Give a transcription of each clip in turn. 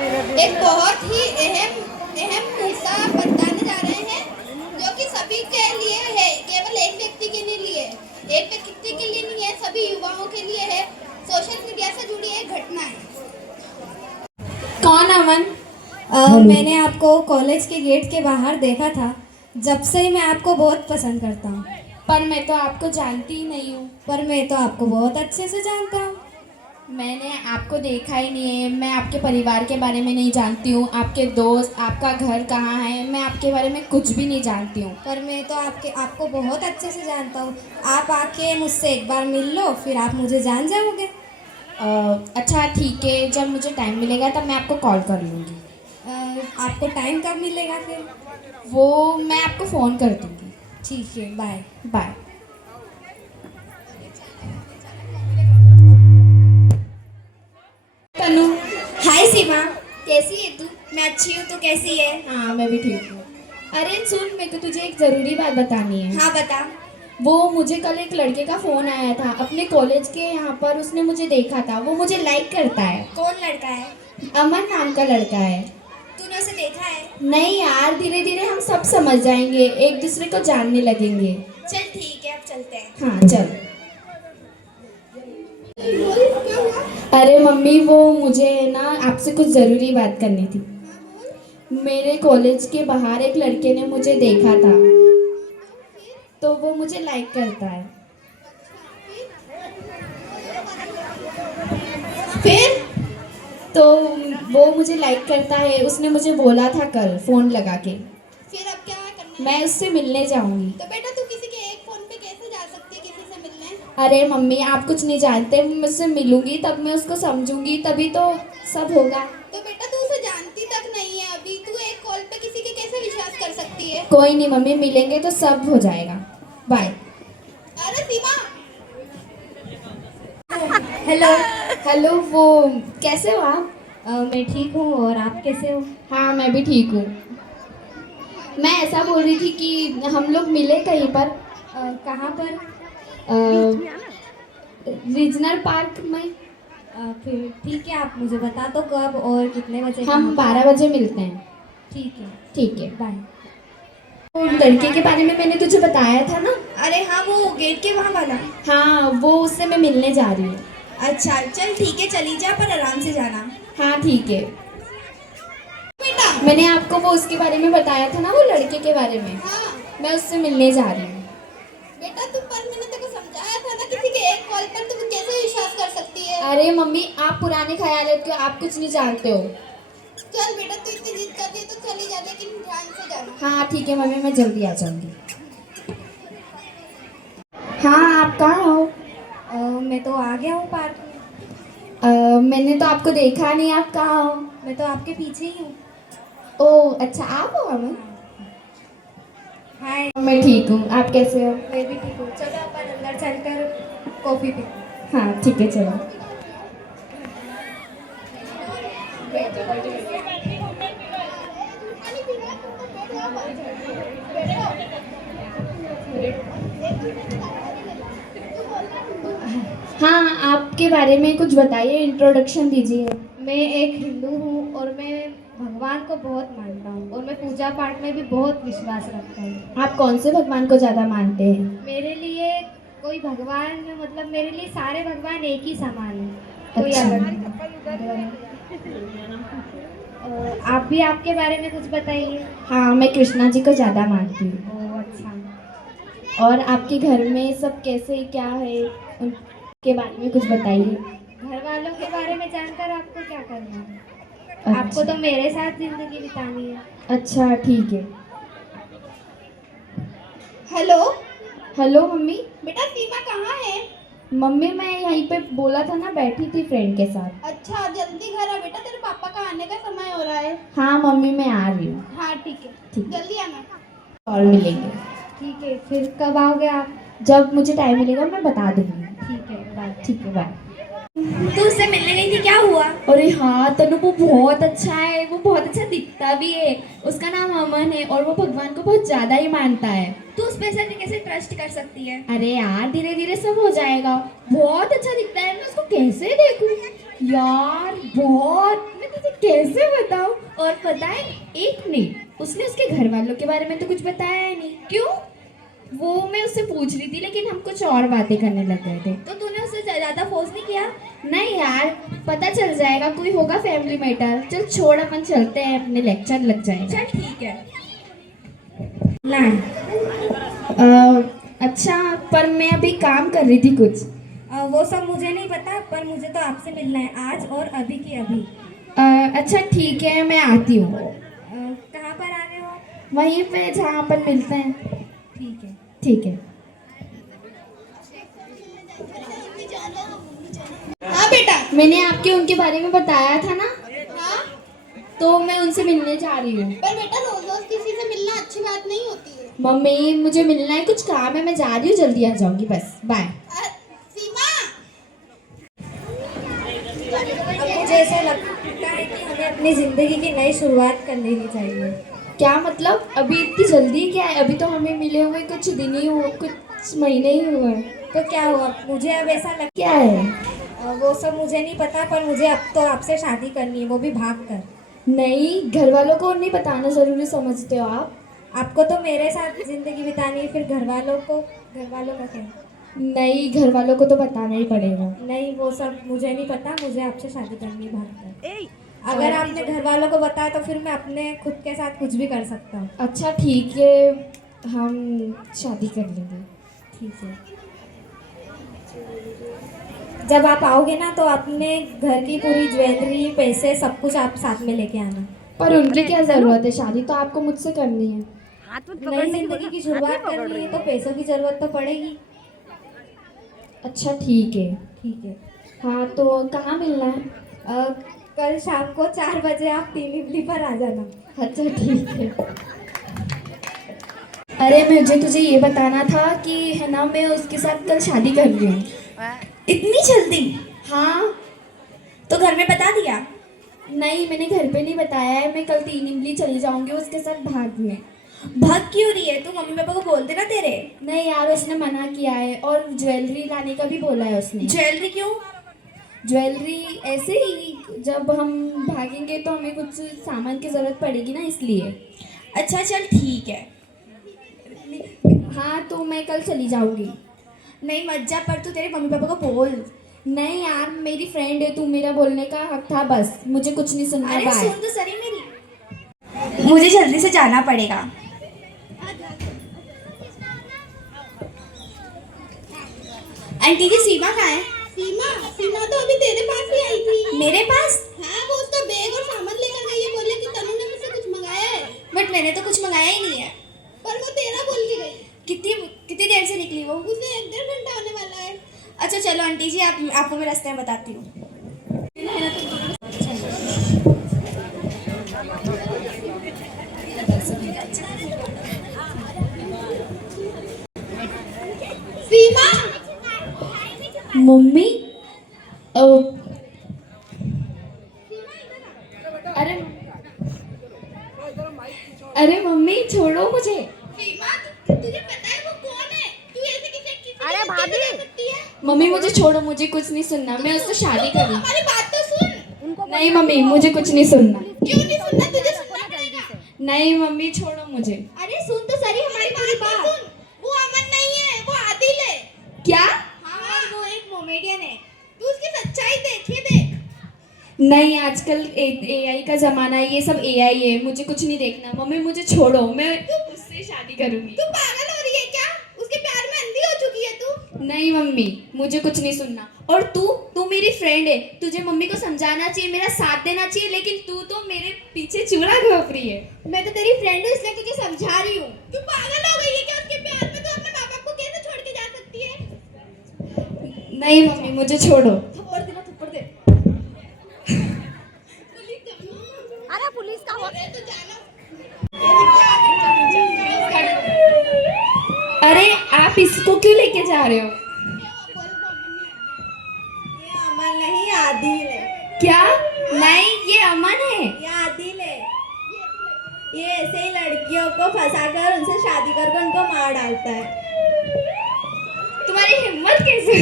एक बहुत ही अहम अहम हिस्सा बताने जा रहे हैं जो कि सभी के लिए है, केवल एक व्यक्ति के लिए एक व्यक्ति के लिए नहीं है, सभी युवाओं के लिए है। सोशल मीडिया से जुड़ी एक घटना है। कौन अमन? मैंने आपको कॉलेज के गेट के बाहर देखा था। जब से ही मैं आपको बहुत पसंद करता हूँ। पर मैं तो आपको जानती ही नहीं हूँ। पर मैं तो आपको बहुत अच्छे से जानता हूँ। मैंने आपको देखा ही नहीं है। मैं आपके परिवार के बारे में नहीं जानती हूँ, आपके दोस्त, आपका घर कहाँ है, मैं आपके बारे में कुछ भी नहीं जानती हूँ। पर मैं तो आपको बहुत अच्छे से जानता हूँ। आप आके मुझसे एक बार मिल लो, फिर आप मुझे जान जाओगे। अच्छा ठीक है, जब मुझे टाइम मिलेगा तब मैं आपको कॉल कर लूँगी। आपको टाइम कब मिलेगा फिर? वो मैं आपको फ़ोन कर दूँगी। ठीक है, बाय बाय। तनु। हाय सीमा, कैसी है तू? मैं अच्छी हूँ, तू कैसी है? हाँ मैं भी ठीक हूँ। अरे सुन, मेरे को तुझे एक ज़रूरी बात बतानी है। हाँ बता। वो मुझे कल एक लड़के का फ़ोन आया था अपने कॉलेज के यहाँ पर, उसने मुझे देखा था, वो मुझे लाइक करता है। कौन लड़का है? अमन नाम का लड़का है। तूने उसे देखा है? नहीं यार, धीरे धीरे हम सब समझ जाएंगे, एक दूसरे को जानने लगेंगे। चल ठीक है, अब चलते हैं। हाँ चल। अरे मम्मी, वो मुझे ना आपसे कुछ ज़रूरी बात करनी थी। मेरे कॉलेज के बाहर एक लड़के ने मुझे देखा था, तो वो मुझे लाइक करता है। फिर तो वो मुझे लाइक करता है, उसने मुझे बोला था कल फ़ोन लगा के। फिर अब क्या करना है? मैं उससे मिलने जाऊंगी। तो बेटा तू किसी के एक फोन पे कैसे जा सकती है किसी से मिलने? अरे मम्मी, आप कुछ नहीं जानते, मैं उससे मिलूंगी तब मैं उसको समझूंगी, तभी तो सब होगा। तो बेटा तू उसे जानती तक नहीं है अभी, तू एक कॉल पे किसी के कैसे विश्वास कर सकती है? कोई नहीं मम्मी, मिलेंगे तो सब हो जाएगा। बाय। अरे सीमा, हेलो। हेलो, वो कैसे हो आप? मैं ठीक हूँ, और आप कैसे हो? हाँ मैं भी ठीक हूँ। मैं ऐसा बोल रही थी कि हम लोग मिले कहीं पर। कहाँ पर? रीजनल पार्क में। फिर ठीक है, आप मुझे बता दो कब और कितने बजे। हम 12 बजे मिलते हैं। ठीक है, ठीक है। बाय। वो लड़के के बारे में मैंने तुझे बताया था ना। अरे हाँ, वो गेट के वहाँ वाला। हाँ, वो उससे मैं मिलने जा रही हूँ। अच्छा चल ठीक है, चली जा, पर आराम से जाना। हाँ ठीक है। बेटा। मैंने आपको वो उसके बारे में बताया था ना, वो लड़के के बारे में। हाँ मैं उससे मिलने जा रही हूँ। बेटा, तू पर मैंने तेरे को समझाया था ना, किसी के एक कॉल पर तू कैसे विश्वास कर सकती है? अरे मम्मी, आप पुराने ख्याल के, आप कुछ नहीं जानते हो। चल बेटा, तू इतनी जिद करती है तो चली जा, लेकिन ध्यान से जाना। हाँ ठीक है मम्मी, मैं जल्दी आ जाऊंगी। हाँ, आप कहाँ हो? मैं तो आ गया हूँ पार्क में। मैंने तो आपको देखा नहीं, आप कहाँ हो? मैं तो आपके पीछे ही हूँ। ओह अच्छा, आप हो अमन? हाय। मैं ठीक हूँ, आप कैसे हो? मैं भी ठीक हूँ। चलो अपन अंदर चलकर कॉफ़ी पीते हैं। हाँ ठीक है, चलो। हाँ, आपके बारे में कुछ बताइए, इंट्रोडक्शन दीजिए। मैं एक हिंदू हूँ और मैं भगवान को बहुत मानता हूँ, और मैं पूजा पाठ में भी बहुत विश्वास रखता हूँ। आप कौन से भगवान को ज़्यादा मानते हैं? मेरे लिए कोई भगवान, मतलब मेरे लिए सारे भगवान एक ही समान हैं, कोई अच्छा। अलग नहीं। आप भी आपके बारे में कुछ बताइए। हाँ, मैं कृष्णा जी को ज़्यादा मानती हूँ। ओह अच्छा। और आपके घर में सब कैसे, क्या है, उनके बारे में कुछ बताइए। घर वालों के बारे में जानकर आपको क्या करना है? अच्छा। आपको तो मेरे साथ जिंदगी बितानी है। अच्छा ठीक है। Hello hello mummy. बेटा, सीमा कहाँ है? मम्मी, मैं यहीं पे बोला था ना, बैठी थी फ्रेंड के साथ। अच्छा, जल्दी घर आ बेटा, तेरे पापा का आने का समय हो रहा है। हाँ मम्मी, मैं आ रही हूँ। हाँ ठीक है, ठीक है। जल्दी आना। और मिलेंगे। ठीक है, फिर कब आओगे आप? जब मुझे टाइम मिलेगा मैं बता दूँगी। ठीक है, बाय। ठीक है, बाय। तू उससे मिलने गई थी, क्या हुआ? अरे हाँ तनु, वो बहुत अच्छा है, वो बहुत अच्छा दिखता भी है। उसका नाम अमन है और वो भगवान को बहुत ज़्यादा ही मानता है। तू उस पे से कैसे ट्रस्ट कर सकती है? अरे यार, धीरे धीरे सब हो जाएगा। बहुत अच्छा दिखता है, मैं उसको कैसे देखूं यार, बहुत। मैं तुझे कैसे बताऊं? और पता है, एक नहीं, उसने उसके घर वालों के बारे में तो कुछ बताया ही नहीं। क्यों? वो मैं उससे पूछ रही थी, लेकिन हम कुछ और बातें करने लग गए थे। तो तूने उससे ज़्यादा फोर्स नहीं किया? नहीं यार, पता चल जाएगा, कोई होगा फैमिली मैटर। चल छोड़, अपन चलते हैं, अपने लेक्चर लग जाएगा। चल ठीक है। ना अच्छा, पर मैं अभी काम कर रही थी कुछ। वो सब मुझे नहीं पता, पर मुझे तो आपसे मिलना है आज और अभी की अभी। अच्छा ठीक है, मैं आती हूँ। कहाँ पर आ रहे हो? वहीं पे जहाँ अपन मिलते हैं। ठीक है। ठीक है। हाँ बेटा। मैंने आपके उनके बारे में बताया था ना, हाँ, तो मैं उनसे मिलने जा रही हूँ। पर बेटा रोज रोज किसी से मिलना अच्छी बात नहीं होती है। मम्मी, मुझे मिलना है, कुछ काम है, मैं जा रही हूँ, जल्दी आ जाऊंगी, बस बाय। सीमा। अब मुझे ऐसा लगता है कि हमें अपनी ज़िंदगी की नई शुरुआत कर लेनी चाहिए। क्या मतलब? अभी इतनी जल्दी क्या है? अभी तो हमें मिले हुए कुछ दिन ही हुए, कुछ महीने ही हुए। तो क्या हुआ? मुझे अब ऐसा लगता क्या है? वो सब मुझे नहीं पता, पर मुझे अब तो आपसे शादी करनी है, वो भी भाग कर। नहीं, घर वालों को नहीं बताना जरूरी समझते हो आप? आपको तो मेरे साथ ज़िंदगी बितानी है, फिर घर वालों का क्या? नहीं, घर वालों को तो बताना ही पड़ेगा। नहीं, वो सब मुझे नहीं पता, मुझे आपसे शादी करनी है, भाग कर। अगर आपने घर वालों को बताया तो फिर मैं अपने खुद के साथ कुछ भी कर सकता हूँ। अच्छा ठीक है, हम शादी कर लेंगे। ठीक है। जब आप आओगे ना तो अपने घर की पूरी ज्वेलरी, पैसे, सब कुछ आप साथ में लेके आना। पर उनकी क्या जरूरत है? शादी तो आपको मुझसे करनी है। नई जिंदगी की शुरुआत करनी है तो पैसों की जरूरत तो पड़ेगी। अच्छा ठीक है। ठीक है। हाँ, तो कहाँ मिलना है? कल शाम को 4 बजे आप तीन इमली पर आ जाना। अच्छा ठीक है। अरे मुझे तुझे ये बताना था कि है ना, मैं उसके साथ कल शादी कर रही हूँ। इतनी जल्दी? हाँ। तो घर में बता दिया? नहीं, मैंने घर पे नहीं बताया है। मैं कल 3 इमली चली जाऊंगी उसके साथ भागने। भाग क्यों रही है? तू मम्मी पापा को बोल देना तेरे। नहीं यार, उसने मना किया है, और ज्वेलरी लाने का भी बोला है उसने। ज्वेलरी क्यों? ज्वेलरी ऐसे ही, जब हम भागेंगे तो हमें कुछ सामान की ज़रूरत पड़ेगी ना, इसलिए। अच्छा चल ठीक है। हाँ, तो मैं कल चली जाऊंगी। नहीं मत जा, पर तू तेरे मम्मी पापा को बोल। नहीं यार, मेरी फ्रेंड है, तू, मेरा बोलने का हक था, बस मुझे कुछ नहीं सुनना। अरे बाय। सुन तो सही मेरी, मुझे जल्दी से जाना पड़ेगा। आंटी जी, सीमा कहाँ है? सीमा तो अभी तेरे पास ही आई थी। मेरे पास? हाँ, वो उसका बैग और सामान लेकर गई है, बोले कि तनु ने मुझसे कुछ मंगाया है। बट मैंने तो कुछ मंगाया ही नहीं है। पर वो तेरा बोल के गई। कितनी कितनी देर से निकली वो? उसे 1-1.5 घंटा होने वाला है। अच्छा चलो आंटी जी, आपको मैं रास्ते में बताती हूँ। सीमा। मम्मी, अरे अरे मम्मी, छोड़ो मुझे। सीमा, तुझे पता है वो कौन है? तू ऐसे किसी अरे के भाभी! कैसे जा सकती है? मम्मी मुझे छोड़ो, मुझे कुछ नहीं सुनना, मैं उससे शादी कर रही हूँ। हमारी बात तो सुन। उनको नहीं मम्मी, मुझे कुछ नहीं सुनना। क्यों नहीं सुनना? तुझे सुनना पड़ेगा। नहीं मम्मी, छोड़ो मुझे। अरे सुन तो सही हमारी पूरी बात। सुन, वो अमन नहीं है, वो आदिल है। क्या? हाँ, वो एक कॉमेडियन है। तू उसकी सच्चाई देख, ये देख। नहीं, आजकल एआई का जमाना है, ये सब एआई है, मुझे कुछ नहीं देखना। मम्मी मुझे छोड़ो, मैं उससे शादी करूंगी। तू पागल हो रही है क्या? उसके प्यार में अंधी हो चुकी है तू। नहीं मम्मी, मुझे कुछ नहीं सुनना। और तू मेरी फ्रेंड है, तुझे मम्मी को समझाना चाहिए, मेरा साथ देना चाहिए, लेकिन तू तो मेरे पीछे चूड़ा घोंप रही है। मैं तो तेरी फ्रेंड हूँ, इसलिए तुझे समझा रही हूँ। तू पागल हो गई है क्या? उसके प्यार में तू अपने माँ बाप को कैसे छोड़ के जा सकती है? नहीं मम्मी, मुझे छोड़ो। थप्पड़ दे ना, थप्पड़ दे। अरे पुलिस का अरे तो जाना। अरे आप इसको क्यों लेके जा रहे हो? ये अमन नहीं, आदिल है। क्या? नहीं, ये अमन है। ये आदिल है। ये ऐसे ही लड़कियों को फंसाकर उनसे शादी करके उनको मार डालता है। तुम्हारी हिम्मत कैसे?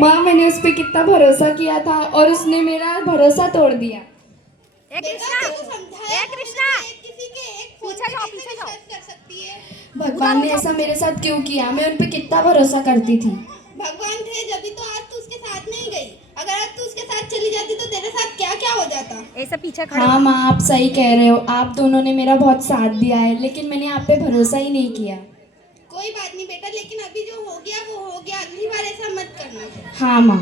माँ मैंने उस पर कितना भरोसा किया था और उसने मेरा भरोसा तोड़ दिया। ए बेटा कृष्णा, तेरे को समझाया ए कृष्णा, किसी के एक फोन पीछे पे जाओ, कैसे पीछे जाओ। विश्वास कर सकती है। भगवान ने ऐसा मेरे साथ क्यों किया? मैं उन पर कितना भरोसा करती थी। भगवान थे जब तो आज तू उसके साथ नहीं गई। अगर आज तू उसके साथ चली जाती तो तेरे साथ क्या क्या हो जाता। ऐसे पीछे खड़े हाँ माँ, आप सही कह रहे हो। आप दोनों ने मेरा बहुत साथ दिया है, लेकिन मैंने आप पे भरोसा ही नहीं किया। कोई बात नहीं बेटा, लेकिन अभी जो हो गया वो हो गया, अगली बार ऐसा मत करना। हाँ माँ।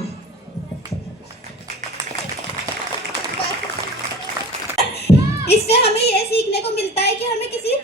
इससे हमें यह सीखने को मिलता है कि हमें किसी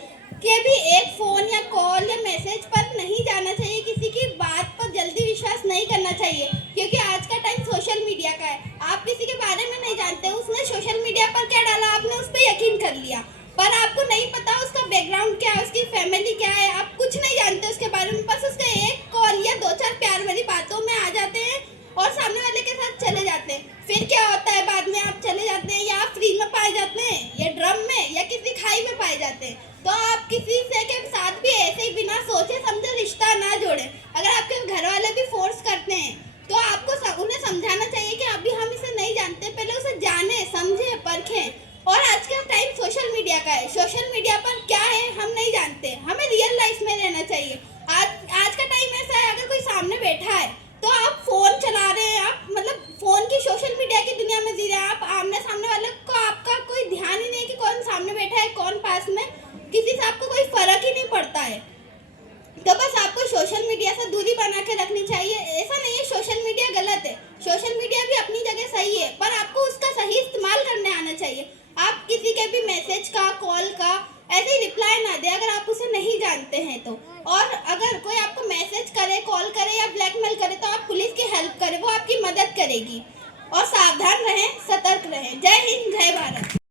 के भी एक फोन या कॉल या मैसेज पर नहीं जाना चाहिए, किसी की बात पर जल्दी विश्वास नहीं करना चाहिए, क्योंकि आज का टाइम सोशल मीडिया का है। आप किसी के बारे में नहीं जानते, उसने सोशल मीडिया पर क्या डाला, आपने उस पर यकीन कर लिया, पर आपको नहीं पता उसका बैकग्राउंड क्या है, उसकी फैमिली क्या है, आप कुछ नहीं जानते उसके बारे में। बस उसके एक कॉल या 2-4 प्यार भरी बातों में आ जाते हैं और सामने वाले के साथ चले जाते हैं। फिर क्या होता है बाद में? आप चले जाते हैं या आप फ्री में पाए जाते हैं या ड्रम में या किसी खाई में पाए जाते हैं। तो आप किसी से के साथ भी ऐसे ही बिना सोचे समझे रिश्ता ना जोड़ें। अगर आपके घर वाले भी फोर्स करते हैं तो आपको उन्हें समझाना चाहिए कि अभी हम इसे नहीं जानते, पहले उसे जाने समझे परखें। और आज का टाइम सोशल मीडिया का है, सोशल मीडिया पर क्या है हम नहीं जानते, हमें रियल लाइफ में रहना चाहिए। आज का टाइम ऐसा है, अगर कोई सामने बैठा है तो आप फोन चला रहे हैं, आप मतलब फोन की सोशल मीडिया की दुनिया में जी रहे हैं, आप आमने सामने वाले को आपका कोई ध्यान ही नहीं कि कौन सामने बैठा है कौन पास में, किसी से आपको कोई फर्क ही नहीं पड़ता है। तो बस आपको सोशल मीडिया से दूरी बना के रखनी चाहिए। ऐसा नहीं है सोशल मीडिया गलत है, सोशल मीडिया भी अपनी जगह सही है, पर आपको उसका सही इस्तेमाल करने आना चाहिए। आप किसी के भी मैसेज का, कॉल का ऐसे ही रिप्लाई ना दें अगर आप उसे नहीं जानते हैं तो। और अगर कोई आपको मैसेज करे, कॉल करे या ब्लैकमेल करे तो आप पुलिस की हेल्प करें, वो आपकी मदद करेगी। और सावधान रहें, सतर्क